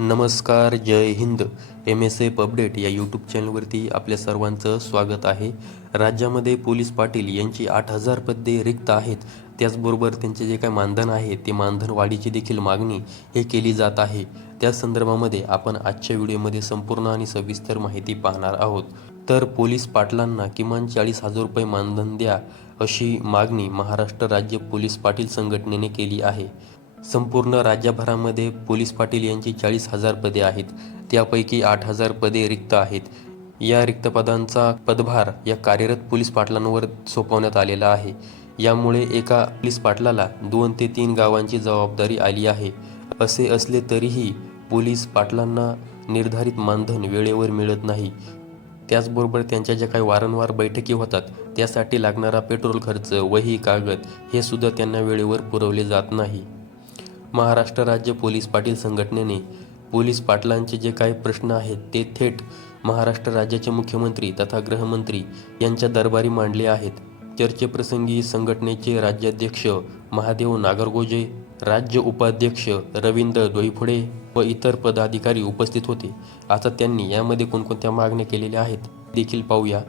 नमस्कार जय Hind. M S F update या यूट्यूब चॅनलवरती आपल्या सर्वांचं स्वागत आहे. राज्यामध्ये पोलीस पाटील यांची आठ हजार पदे रिक्त आहेत. त्याचबरोबर त्यांचे जे काय मानधन आहे ते मानधन वाढीची देखील मागणी हे केली जात आहे. त्या संदर्भामध्ये आपण आजच्या व्हिडिओमध्ये संपूर्ण आणि सविस्तर माहिती पाहणार आहोत. तर पोलीस पाटलांना किमान चाळीस हजार रुपये मानधन द्या अशी मागणी महाराष्ट्र राज्य पोलीस पाटील संघटनेने केली आहे. संपूर्ण राज्यभरामध्ये पोलीस पाटील यांची चाळीस हजार पदे आहेत. त्यापैकी आठ हजार पदे रिक्त आहेत. या रिक्त पदांचा पदभार या कार्यरत पोलीस पाटलांवर सोपवण्यात आलेला आहे. यामुळे एका पोलीस पाटलाला दोन ते तीन गावांची जबाबदारी आली आहे. असे असले तरीही पोलीस पाटलांना निर्धारित मानधन वेळेवर मिळत नाही. त्याचबरोबर त्यांच्या ज्या काही वारंवार बैठकी होतात त्यासाठी लागणारा पेट्रोल खर्च वही कागद हे सुद्धा त्यांना वेळेवर पुरवले जात नाही. महाराष्ट्र राज्य पोलीस पाटील संघटनेने पोलीस पाटलांचे जे काही प्रश्न आहेत ते थेट महाराष्ट्र राज्याचे मुख्यमंत्री तथा गृहमंत्री यांच्या दरबारी मांडले आहेत. चर्चेप्रसंगी संघटनेचे राज्याध्यक्ष महादेव नागरगोजे राज्य उपाध्यक्ष रवींद्र डोईफोडे व इतर पदाधिकारी उपस्थित होते. आता त्यांनी यामध्ये कोणकोणत्या मागण्या केलेल्या आहेत देखील पाहूया.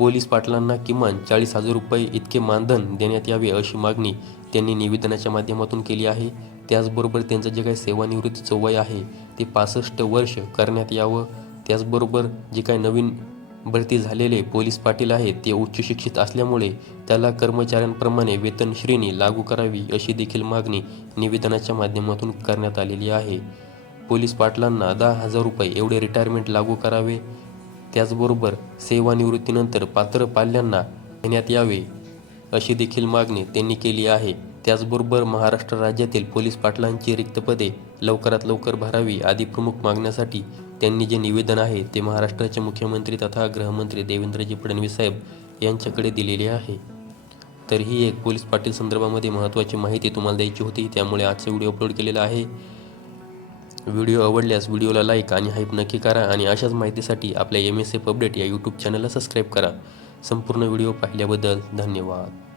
पोलीस पाटलांना किमान चाळीस हजार रुपये इतके मानधन देण्यात यावे अशी मागणी त्यांनी निवेदनाच्या माध्यमातून केली आहे. त्याचबरोबर त्यांचं जे काही सेवानिवृत्तीचं वय आहे ते पासष्ट वर्ष करण्यात यावं. त्याचबरोबर जे काही नवीन भरती झालेले पोलीस पाटील आहेत ते उच्च शिक्षित असल्यामुळे त्याला कर्मचाऱ्यांप्रमाणे वेतन श्रेणी लागू करावी अशी देखील मागणी निवेदनाच्या माध्यमातून करण्यात आलेली आहे. पोलीस पाटलांना दहा हजार रुपये एवढे रिटायरमेंट लागू करावे. त्याचबरोबर सेवानिवृत्तीनंतर पात्र पाल्यांना देण्यात यावे अशी देखील मागणी त्यांनी केली आहे. त्याचबरोबर महाराष्ट्र राज्यातील पोलीस पाटलांची रिक्त पदे लवकरात लवकर भरावी आदी प्रमुख मागण्यासाठी त्यांनी जे निवेदन आहे ते महाराष्ट्राचे मुख्यमंत्री तथा गृहमंत्री देवेंद्रजी फडणवीस साहेब यांच्याकडे दिलेले आहे. तर ही एक पोलीस पाटील संदर्भामध्ये महत्त्वाची माहिती तुम्हाला द्यायची होती त्यामुळे आजचा व्हिडिओ अपलोड केलेला आहे. व्हिडिओ आवडल्यास व्हिडिओला लाईक आणि हाईप नक्की करा आणि अशाच माहितीसाठी आपल्या एम एस एफ अपडेट या यूट्यूब चॅनलला सबस्क्राईब करा. संपूर्ण व्हिडिओ पाहिल्याबद्दल धन्यवाद.